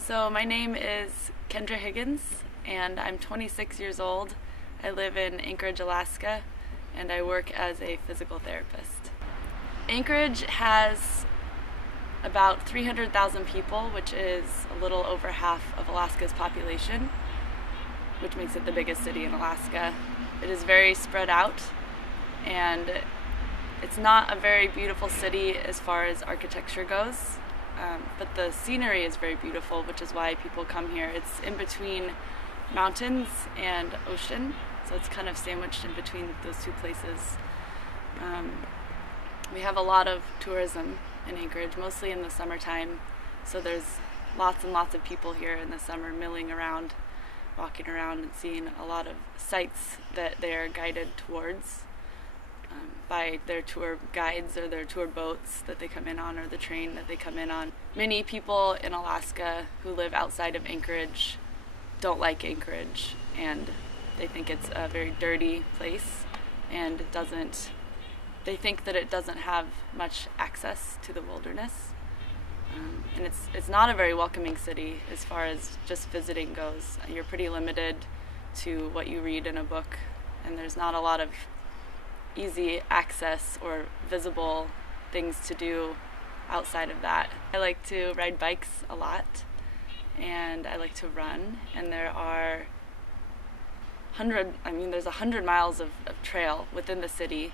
So my name is Kendra Higgins, and I'm 26 years old. I live in Anchorage, Alaska, and I work as a physical therapist. Anchorage has about 300,000 people, which is a little over half of Alaska's population, which makes it the biggest city in Alaska. It is very spread out, and it's not a very beautiful city as far as architecture goes. But the scenery is very beautiful, which is why people come here. It's in between mountains and ocean, so it's kind of sandwiched in between those two places. We have a lot of tourism in Anchorage, mostly in the summertime, so there's lots and lots of people here in the summer milling around, walking around and seeing a lot of sites that they are guided towards by their tour guides or their tour boats that they come in on, or the train that they come in on. Many people in Alaska who live outside of Anchorage don't like Anchorage, and they think it's a very dirty place, and they think that it doesn't have much access to the wilderness. And it's not a very welcoming city as far as just visiting goes. You're pretty limited to what you read in a book, and there's not a lot of easy access or visible things to do outside of that. I like to ride bikes a lot, and I like to run, and there's 100 miles of trail within the city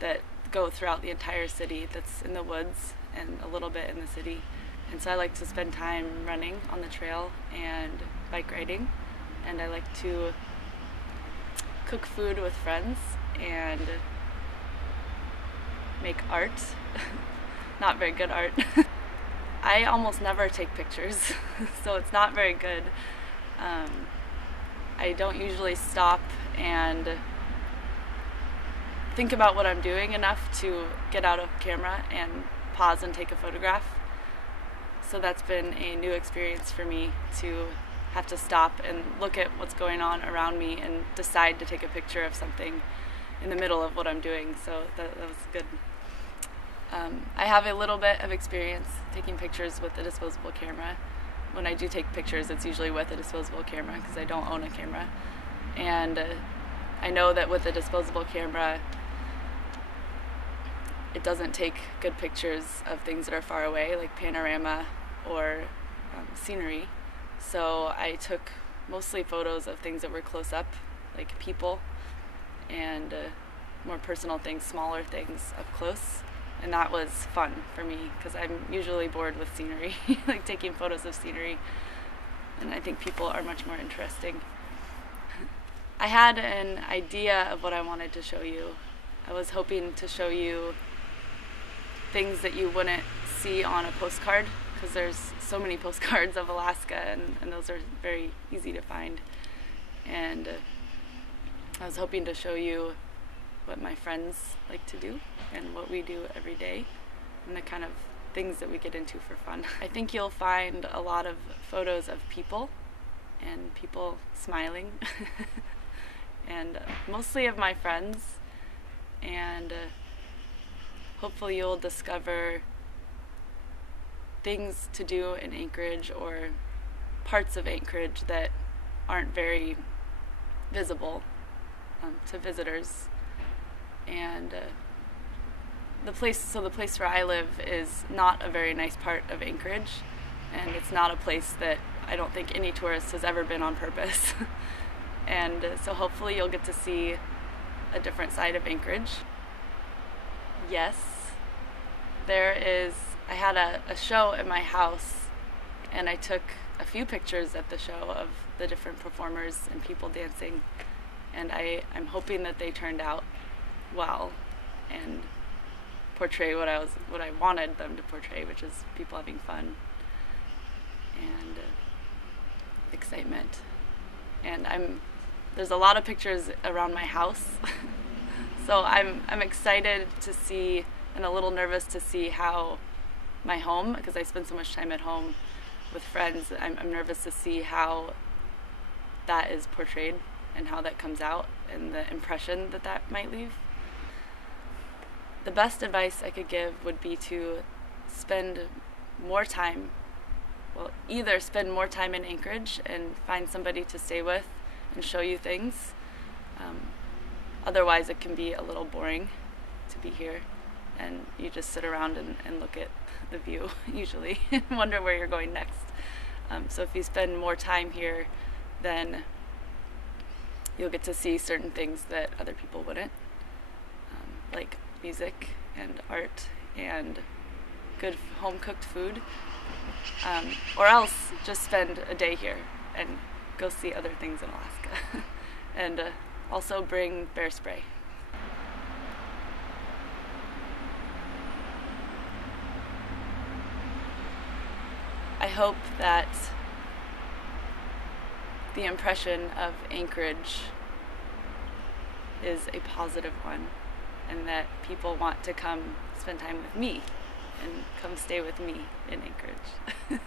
that go throughout the entire city, that's in the woods and a little bit in the city. And so I like to spend time running on the trail and bike riding, and I like to cook food with friends and make art. Not very good art. I almost never take pictures, so it's not very good. I don't usually stop and think about what I'm doing enough to get out a camera and pause and take a photograph. So that's been a new experience for me, to have to stop and look at what's going on around me and decide to take a picture of something in the middle of what I'm doing. So that was good. I have a little bit of experience taking pictures with a disposable camera. When I do take pictures, it's usually with a disposable camera because I don't own a camera. And I know that with a disposable camera, it doesn't take good pictures of things that are far away, like panorama or scenery. So I took mostly photos of things that were close up, like people, and more personal things, smaller things up close. And that was fun for me because I'm usually bored with scenery, like taking photos of scenery, and I think people are much more interesting. I had an idea of what I wanted to show you. I was hoping to show you things that you wouldn't see on a postcard, because there's so many postcards of Alaska, and those are very easy to find. And I was hoping to show you what my friends like to do and what we do every day, and the kind of things that we get into for fun. I think you'll find a lot of photos of people and people smiling and mostly of my friends, and hopefully you'll discover things to do in Anchorage, or parts of Anchorage that aren't very visible to visitors. And the place where I live is not a very nice part of Anchorage, and it's not a place that I don't think any tourist has ever been on purpose. And so hopefully you'll get to see a different side of Anchorage. Yes, I had a show at my house, and I took a few pictures at the show of the different performers and people dancing, and I'm hoping that they turned out well and portray what I wanted them to portray, which is people having fun and excitement. And there's a lot of pictures around my house, so I'm excited to see, and a little nervous to see how my home, because I spend so much time at home with friends, I'm nervous to see how that is portrayed and how that comes out and the impression that might leave. The best advice I could give would be to spend more time, well, either spend more time in Anchorage and find somebody to stay with and show you things. Otherwise, it can be a little boring to be here, and you just sit around and look at the view usually and wonder where you're going next. So if you spend more time here, then you'll get to see certain things that other people wouldn't, like music and art and good home-cooked food. Or else just spend a day here and go see other things in Alaska. And also bring bear spray. I hope that the impression of Anchorage is a positive one, and that people want to come spend time with me and come stay with me in Anchorage.